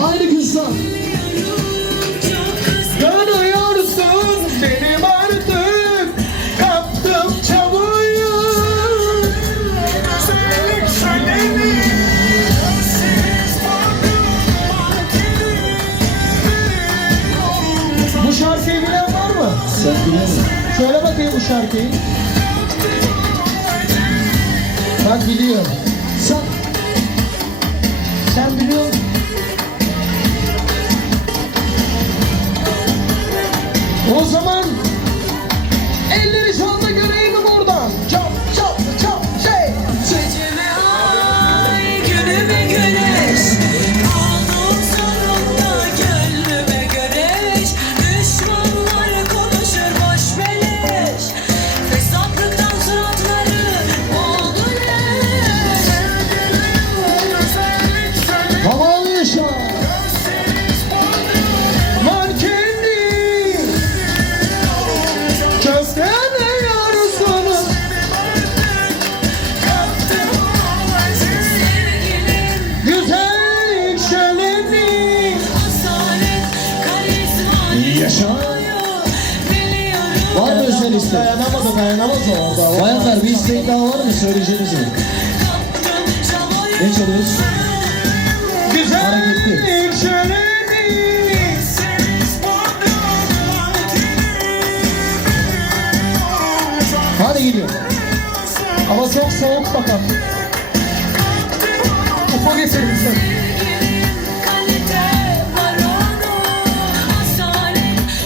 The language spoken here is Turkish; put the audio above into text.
Haydi kızlar. Yanıyorsun benim artık kaptım çabuyu. Bu şarkıyı bilen var mı? Sen bilemem. Söyle bakayım bu şarkıyı. Bak biliyor. Sen biliyor? O zaman var mı özel istek? Dayanamadı dayanamaz o. Bayanlar bir istek daha var mı söyleyeceğiniz mi? Ne çalıyoruz? Güzel Hareketli. Hadi gidiyor. Ama çok soğuk bakalım. Kupa getirin sen.